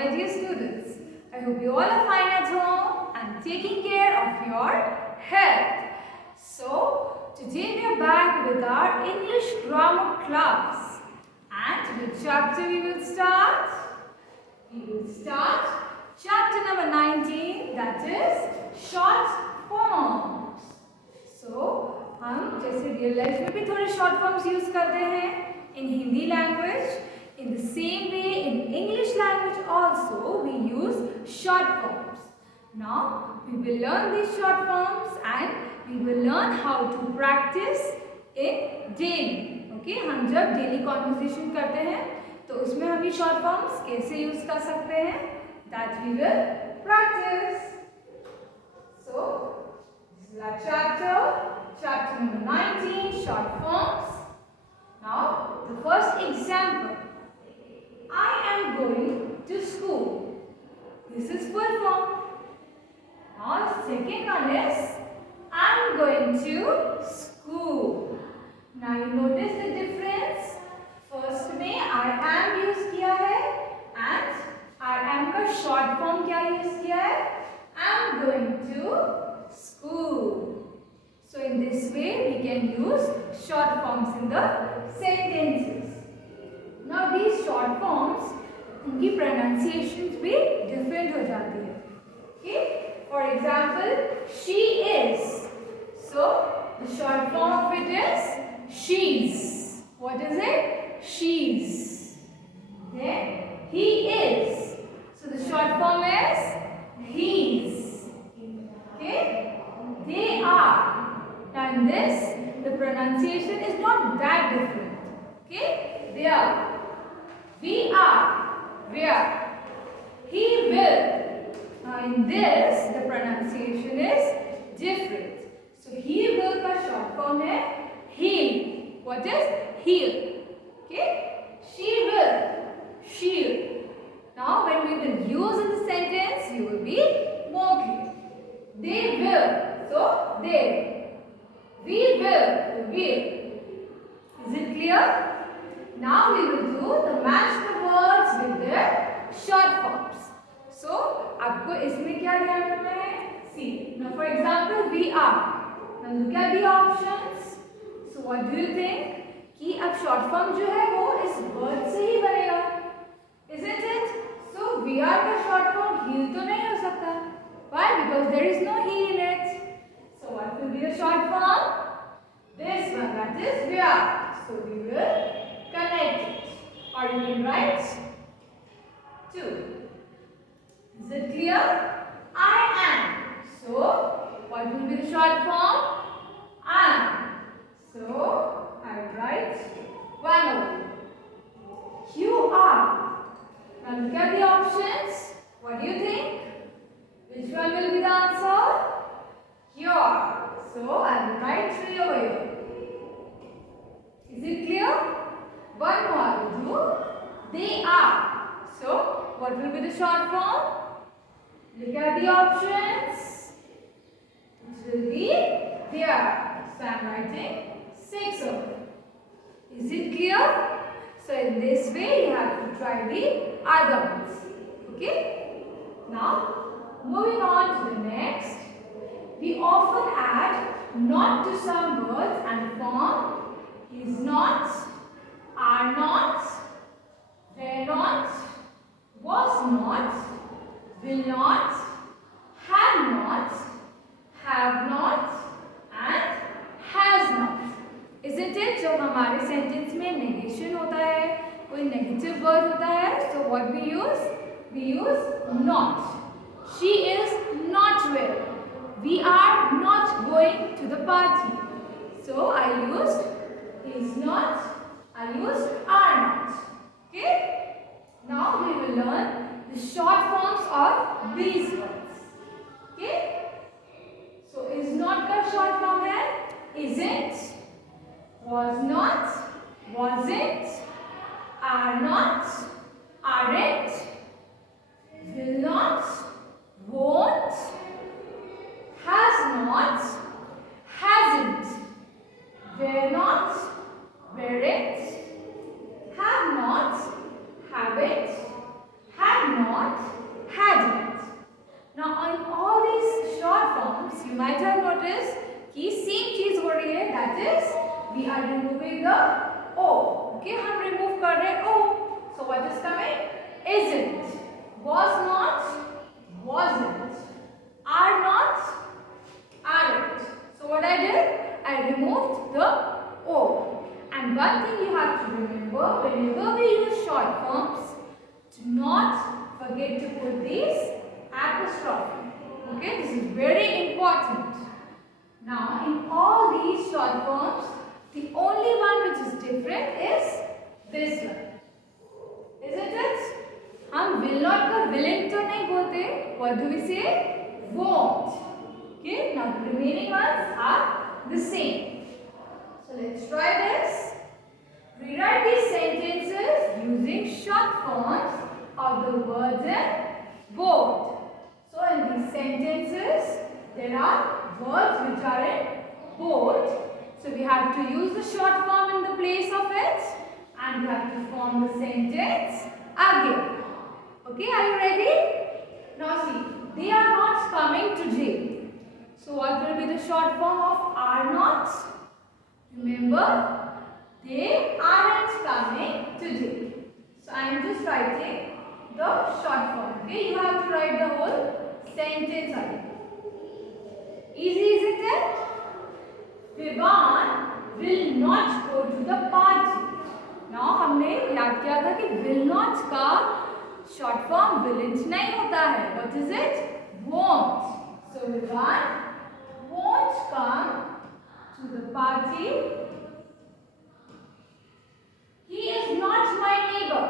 my dear students. I hope you all are fine at home and taking care of your health. So, today we are back with our English grammar class. And which chapter we will start? We will start chapter number 19, that is short forms. So, हम जैसे real life में भी थोड़े short forms use करते हैं in Hindi language. In the same way, in English language also, we use short forms. Now, we will learn these short forms and we will learn how to practice in daily. Okay? हम जब daily conversation करते हैं, तो उसमें हम ये short forms कैसे use कर सकते हैं? That we will practice. So, this is our chapter number 19, short forms. Now, the first example. I am going to school. This is full form. Now, second one is I am going to school. Now, you notice the difference. First में I am use किया है and I am का short form क्या use किया है? I am going to school. So, in this way, we can use short forms in the sentences. Now these short forms, उनकी pronunciations भी different हो जाती है. Okay? For example, she is. So the short form of it is she's. What is it? She's. Then he is. So the short form is he's. Okay? They are. Now in this, the pronunciation is not that different. Okay? They are. We are. We are. He will. Now in this, the pronunciation is different. So he will का short form है he'll. What is he'll? Okay? She will. She'll. Now when we will use in the sentence, you will be more clear. They will. So they. We will. Will. Is it clear? Now we will do the match the words with their short forms. So आपको इसमें क्या ध्यान रखना है? See. Now for example, we are. Now look at the options. So what do you think? कि अब short form जो है वो इस word से ही बनेगा. Isn't it? So we are का short form he'll तो नहीं हो सकता. Why? Because there is no he in it. So what will be the short form? This one, that is we are. So we will connect it. Or you can write 2. Is it clear? I am. So, what will be the short form? Am. So, I will write 1 over. You are. Now look at the options. What do you think? Which one will be the answer? Your. So, I will write 3 over here. Is it clear? One more I will do. They are. So, what will be the short form? Look at the options. It will be there. So, I am writing 6 over. Is it clear? So, in this way, you have to try the other ones. Okay? Now, moving on to the next. We often add not to some words and form is not, are not, were not, was not, will not, have not and has not. Isn't it? जब हमारे sentence में negation होता है, कोई negative word होता है, so what we use? We use not. She is not well. We are not going to the party. So I used is not, I used are not. Okay? Now we will learn the short forms of these words. Okay? So is not का short form है isn't, was not, wasn't, are not, aren't, will not, won't, has not, hasn't, were not, weren't, have not, haven't, had not, short forms, do not forget to put these apostrophe. Okay, this is very important. Now, in all these short forms, the only one which is different is this one. Isn't it? हम will not का willing तो नहीं बोलते. What do we say? Won't. Okay. Now the remaining ones are the same. So let's try this. Rewrite these sentences using short forms of the words in bold. So in these sentences, there are words which are in bold. So we have to use the short form in the place of it, and we have to form the sentence again. Okay, are you ready? Now see, they are not coming today. So what will be the short form of are not? Remember, they aren't coming today. So I am just writing the short form. Okay, you have to write the whole sentence again. Easy, isn't it? Vivan will not go to the party. Now हमने याद किया था कि will not का short form willin't नहीं होता है. What is it? Won't. So Vivan won't come to the party. He is not my neighbor.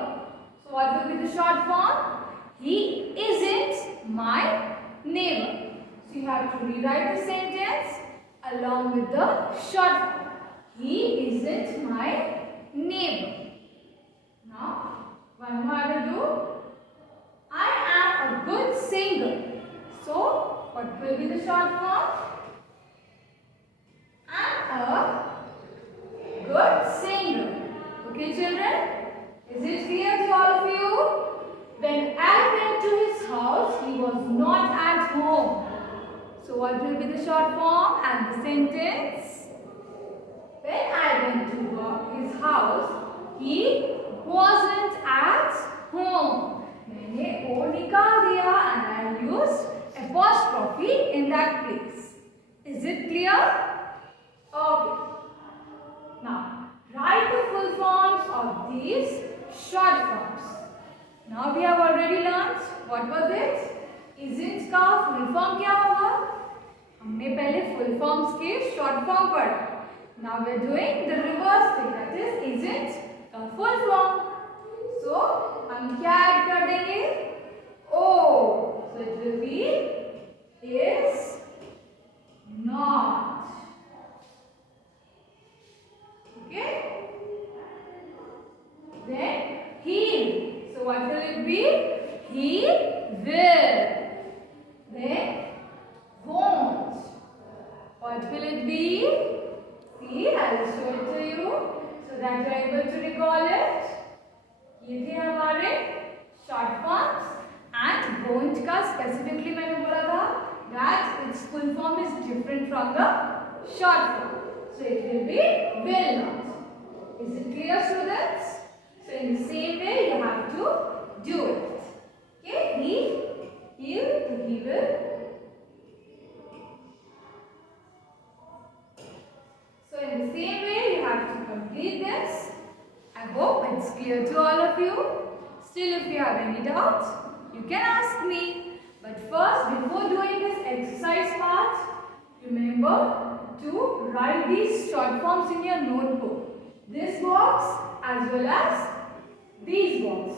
So what will be the short form? He isn't my neighbor. So you have to rewrite the sentence along with the short form. He isn't my neighbor. Now, one more I will do. I am a good singer. So, what will be the short form? I am a good singer. Okay, children? Is it clear to all of you? When I went to his house, he was not at home. So, what will be the short form and the sentence? When I went to his house, he wasn't at home. मैंने ओ निकाल दिया and I used apostrophe in that place. Is it clear? Okay. Now, write the full forms of these short forms. Now we have already learned what was it? Isn't का full form क्या होगा? हमने पहले full forms के short form पढ़ा. Now we are doing the reverse thing, that is isn't का full form. So हम क्या ऐड कर देंगे? O. So it will be is not. Okay. Then he. So what will it be? He will. Then won't. What will it be? See, I will show it to you so that you are able to recall it. ये थे हमारे short forms and won't का specifically मैंने बोला था that its full form is different from the short form. So it will be will not. Is it clear, students? So in the same way you have to do it. Okay, he will. So in the same way you have to complete this. I hope it's clear to all of you. Still, if you have any doubts, you can ask me. But first, before doing this exercise part, remember to write these short forms in your notebook. This box as well as these box.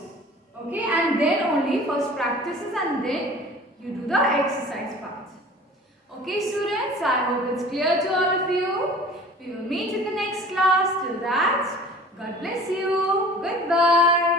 Okay, and then only first practices and then you do the exercise part. Okay, students, I hope it's clear to all of you. We will meet in the next class. Till that, God bless you. Goodbye.